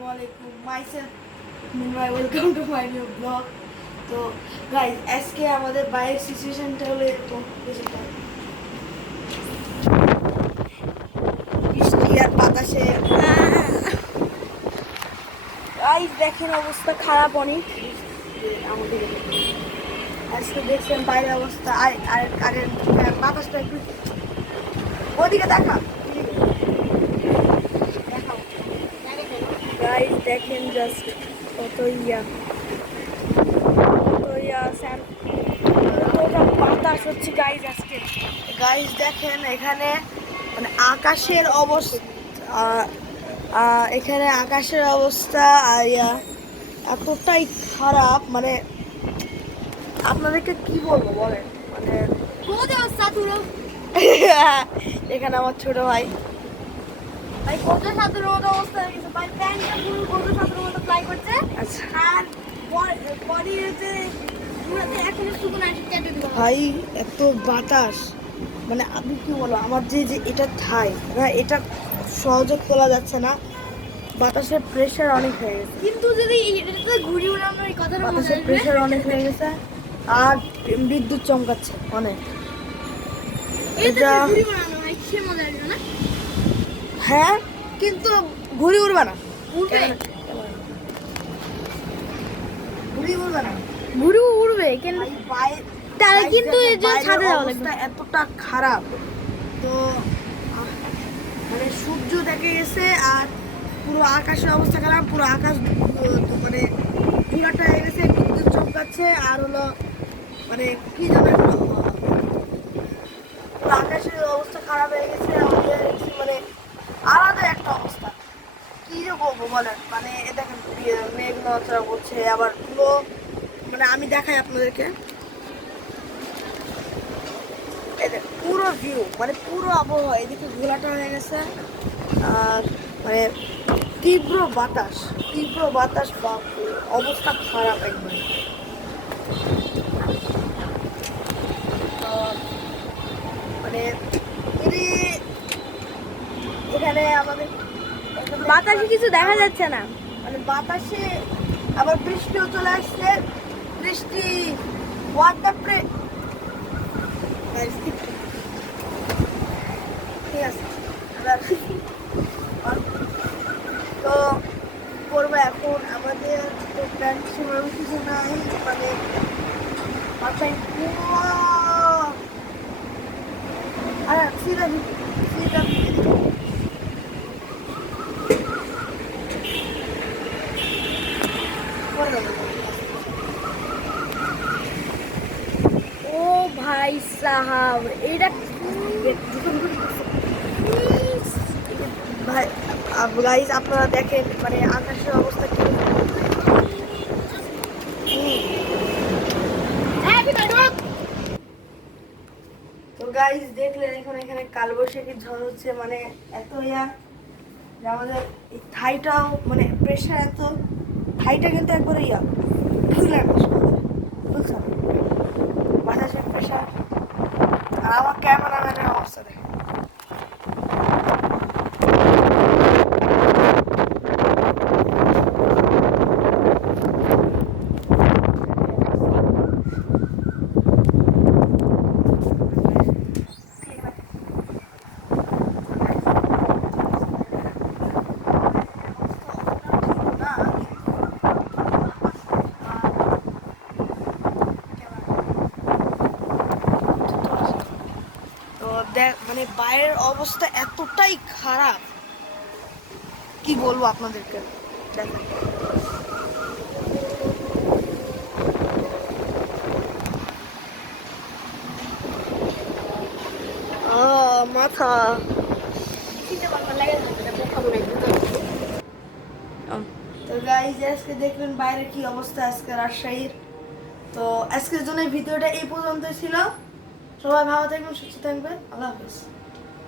Assalamualaikum. Myself, Minmay. Welcome to my new vlog. তো guys আজকে আমাদের বাইরের সিচুয়েশনটা হলো এরকম বেশিটা বৃষ্টি আর বাতাসে গাইজ দেখেন অবস্থা খারাপ অনেক আমাদের আজকে দেখছেন বাইরের অবস্থা আর বাতাসটা একটু ওদিকে দেখা গাইজ দেখেন জাস্ট কত বাতাস হচ্ছে গাইজ আজকে গাইজ দেখেন এখানে মানে আকাশের অবস্থা এখানে আকাশের অবস্থা আর এতটাই খারাপ মানে আপনাদেরকে কি বলবো বলেন মানে এখানে আমার ছোট ভাই ভাই কত ছাত্রের মতো অবস্থা হয়ে গেছে ভাই প্যান্টটা পুরো কত ছাত্রের মতো ফ্লাই করছে আচ্ছা আর বডি হচ্ছে এখনো শুধু নাইট কেটে দিল ভাই এত বাতাস মানে আমি কি বলবো আমার যে এটা ঠাই না এটা সহজে খোলা যাচ্ছে না বাতাসের প্রেসার অনেক হয়ে গেছে কিন্তু যদি এটাতে ঘুরি উড়ানোর এই কথাটা বাতাসের প্রেসার অনেক হয়ে গেছে আর বিদ্যুৎ চমকাচ্ছে অনেক এটা ঘুরি উড়ানো হয় সে মজা আসবে না হ্যাঁ কিন্তু ঘুরি উড়বে না ঘুরি উড়বে না ঘুরি উড়বে কেন তাহলে কিন্তু এই যে ছাদে যাওয়া লাগবে এতটা খারাপ তো মানে সূর্য দেখে গেছে আর পুরো আকাশের অবস্থা খারাপ পুরো আকাশ মানে ঘোরাটা হয়ে গেছে বিদ্যুৎ চমকাচ্ছে আর হলো মানে কি জানো পুরো আকাশের অবস্থা খারাপ হয়ে গেছে আমাদের মানে আলাদা একটা অবস্থা কি যে বলবো বলেন মানে দেখেন মেঘ নড়াচড়া করছে আবার পুরো মানে আমি দেখাই আপনাদেরকে পুরো ভিউ মানে পুরো আবহাওয়া এদিকে ঘোলাটা হয়ে গেছে আর মানে তীব্র বাতাস অবস্থা খারাপ একবার মানে এখানে আমাদের বাতাসে কিছু দেখা যাচ্ছে না মানে বাতাসে আবার বৃষ্টিও চলে আসছে বৃষ্টি ওয়াটার ঠিক আছে তো করবো এখন আমাদের তো প্যান্ট সময় কিছু নাই মানে মাথায় আর সিধা ও ভাই সাহাব এটা ভাই গাইজ আপনারা দেখেন মানে আকাশের অবস্থা কি তো গাইজ দেখলেন এখন এখানে কালবৈশাখী ঝড় হচ্ছে মানে এত যে আমাদের এই থাইটাও মানে প্রেশার এত থাইটা কিন্তু একবারে ফুলার বুঝছেন বাতাসের প্রেশার আর আমার ক্যামেরাম্যানের অবস্থা দেখেন মানে বাইরের অবস্থা এতটাই খারাপ কি বলবো আপনাদেরকে দেখেন মাথা তো গাইজ আজকে দেখবেন বাইরে কি অবস্থা আজকে রাজশাহীর তো আজকের জন্য ভিডিওটা এই পর্যন্ত ছিল সবাই ভালো থাকবেন সুস্থ থাকবেন আল্লাহ হাফেজ